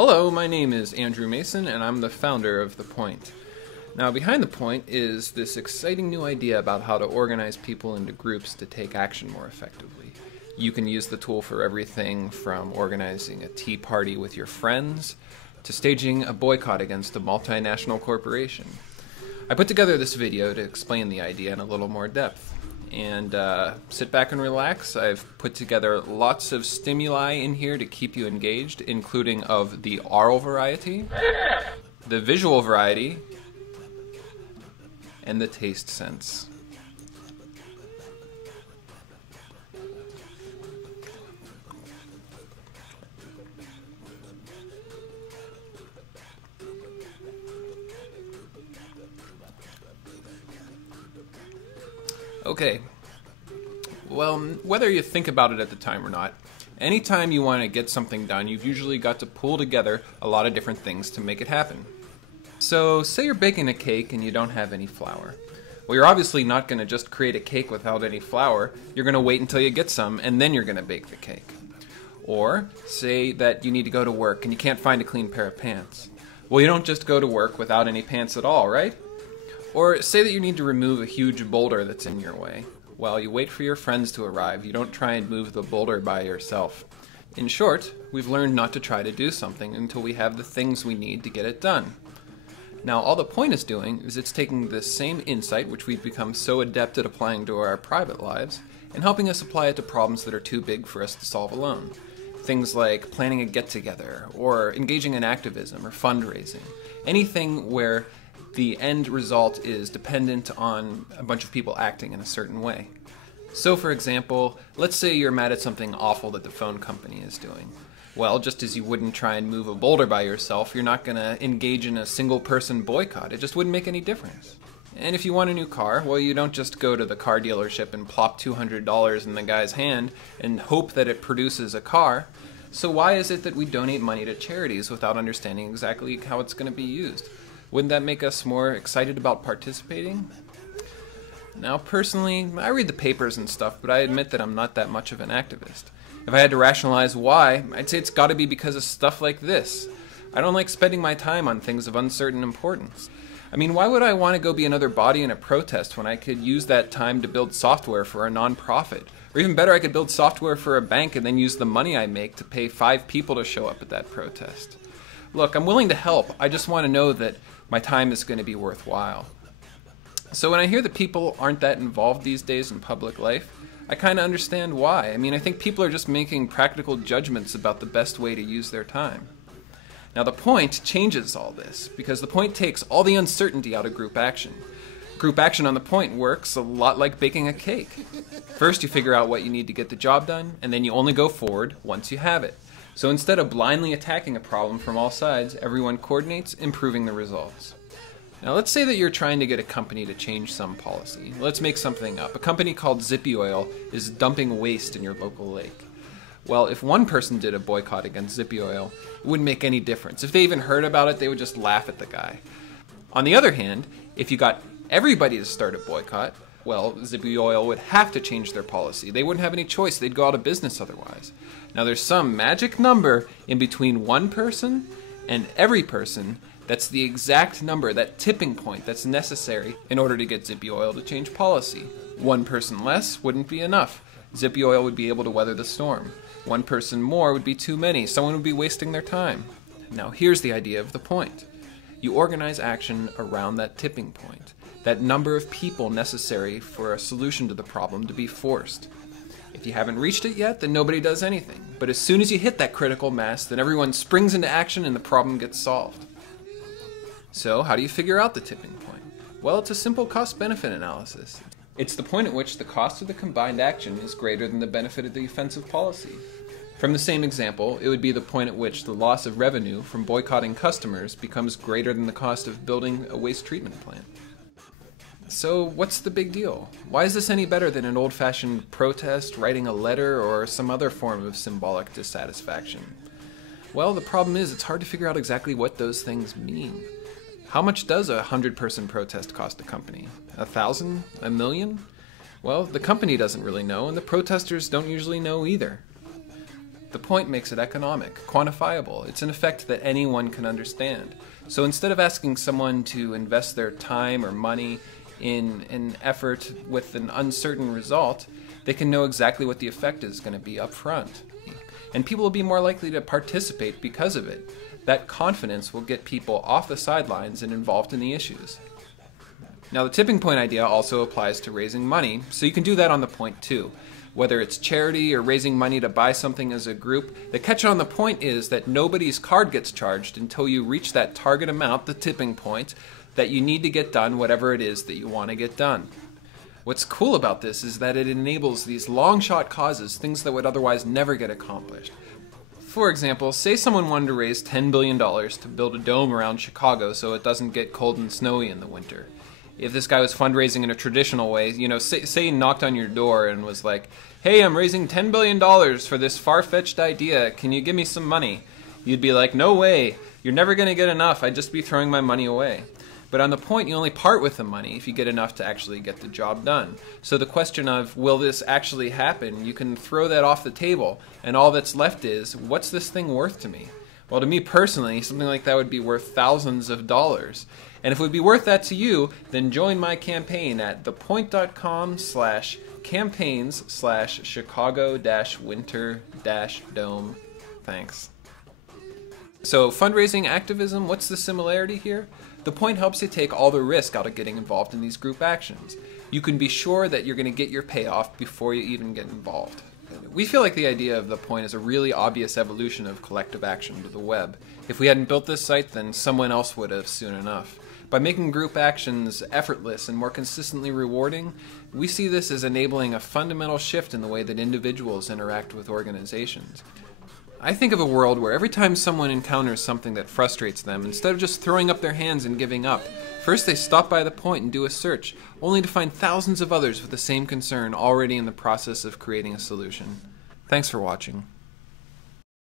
Hello, my name is Andrew Mason, and I'm the founder of The Point. Now, behind The Point is this exciting new idea about how to organize people into groups to take action more effectively. You can use the tool for everything from organizing a tea party with your friends to staging a boycott against a multinational corporation. I put together this video to explain the idea in a little more depth. And sit back and relax. I've put together lots of stimuli in here to keep you engaged, including of the oral variety, the visual variety, and the taste sense. Okay, well, whether you think about it at the time or not, anytime you want to get something done, you've usually got to pull together a lot of different things to make it happen. So, say you're baking a cake and you don't have any flour. Well, you're obviously not going to just create a cake without any flour. You're going to wait until you get some, and then you're going to bake the cake. Or, say that you need to go to work and you can't find a clean pair of pants. Well, you don't just go to work without any pants at all, right? Or say that you need to remove a huge boulder that's in your way. Well, you wait for your friends to arrive. You don't try and move the boulder by yourself. In short, we've learned not to try to do something until we have the things we need to get it done. Now, all The Point is doing is it's taking this same insight, which we've become so adept at applying to our private lives, and helping us apply it to problems that are too big for us to solve alone. Things like planning a get-together, or engaging in activism, or fundraising. Anything where the end result is dependent on a bunch of people acting in a certain way. So, for example, let's say you're mad at something awful that the phone company is doing. Well, just as you wouldn't try and move a boulder by yourself, you're not going to engage in a single-person boycott. It just wouldn't make any difference. And if you want a new car, well, you don't just go to the car dealership and plop $200 in the guy's hand and hope that it produces a car. So why is it that we donate money to charities without understanding exactly how it's going to be used? Wouldn't that make us more excited about participating? Now, personally, I read the papers and stuff, but I admit that I'm not that much of an activist. If I had to rationalize why, I'd say it's got to be because of stuff like this. I don't like spending my time on things of uncertain importance. I mean, why would I want to go be another body in a protest when I could use that time to build software for a nonprofit? Or even better, I could build software for a bank and then use the money I make to pay 5 people to show up at that protest. Look, I'm willing to help. I just want to know that my time is going to be worthwhile. So when I hear that people aren't that involved these days in public life, I kind of understand why. I mean, I think people are just making practical judgments about the best way to use their time. Now, The Point changes all this, because The Point takes all the uncertainty out of group action. Group action on The Point works a lot like baking a cake. First, you figure out what you need to get the job done, and then you only go forward once you have it. So instead of blindly attacking a problem from all sides, everyone coordinates, improving the results. Now let's say that you're trying to get a company to change some policy. Let's make something up. A company called Zippy Oil is dumping waste in your local lake. Well, if one person did a boycott against Zippy Oil, it wouldn't make any difference. If they even heard about it, they would just laugh at the guy. On the other hand, if you got everybody to start a boycott, well, Zippy Oil would have to change their policy. They wouldn't have any choice. They'd go out of business otherwise. Now, there's some magic number in between one person and every person that's the exact number, that tipping point that's necessary in order to get Zippy Oil to change policy. One person less wouldn't be enough. Zippy Oil would be able to weather the storm. One person more would be too many. Someone would be wasting their time. Now, here's the idea of The Point. You organize action around that tipping point, that number of people necessary for a solution to the problem to be forced. If you haven't reached it yet, then nobody does anything. But as soon as you hit that critical mass, then everyone springs into action and the problem gets solved. So, how do you figure out the tipping point? Well, it's a simple cost-benefit analysis. It's the point at which the cost of the combined action is greater than the benefit of the offensive policy. From the same example, it would be the point at which the loss of revenue from boycotting customers becomes greater than the cost of building a waste treatment plant. So what's the big deal? Why is this any better than an old-fashioned protest, writing a letter, or some other form of symbolic dissatisfaction? Well, the problem is it's hard to figure out exactly what those things mean. How much does a 100-person protest cost a company? 1,000? 1,000,000? Well, the company doesn't really know, and the protesters don't usually know either. The point makes it economic, quantifiable. It's an effect that anyone can understand. So instead of asking someone to invest their time or money in an effort with an uncertain result, they can know exactly what the effect is going to be up front. And people will be more likely to participate because of it. That confidence will get people off the sidelines and involved in the issues. Now, the tipping point idea also applies to raising money, so you can do that on the point too. Whether it's charity or raising money to buy something as a group, the catch on the point is that nobody's card gets charged until you reach that target amount, the tipping point, that you need to get done whatever it is that you want to get done. What's cool about this is that it enables these long shot causes, things that would otherwise never get accomplished. For example, say someone wanted to raise $10 billion to build a dome around Chicago so it doesn't get cold and snowy in the winter. If this guy was fundraising in a traditional way, say he knocked on your door and was like, "Hey, I'm raising $10 billion for this far-fetched idea. Can you give me some money?" You'd be like, "No way. You're never going to get enough. I'd just be throwing my money away." But on the point, you only part with the money if you get enough to actually get the job done. So the question of, will this actually happen, you can throw that off the table, and all that's left is, what's this thing worth to me? Well, to me personally, something like that would be worth thousands of dollars. And if it would be worth that to you, then join my campaign at thepoint.com/campaigns/Chicago-winter-dome. Thanks. So fundraising activism, what's the similarity here? The point helps you take all the risk out of getting involved in these group actions. You can be sure that you're going to get your payoff before you even get involved. We feel like the idea of the point is a really obvious evolution of collective action to the web. If we hadn't built this site, then someone else would have soon enough. By making group actions effortless and more consistently rewarding, we see this as enabling a fundamental shift in the way that individuals interact with organizations. I think of a world where every time someone encounters something that frustrates them, instead of just throwing up their hands and giving up, first they stop by the point and do a search, only to find thousands of others with the same concern already in the process of creating a solution. Thanks for watching.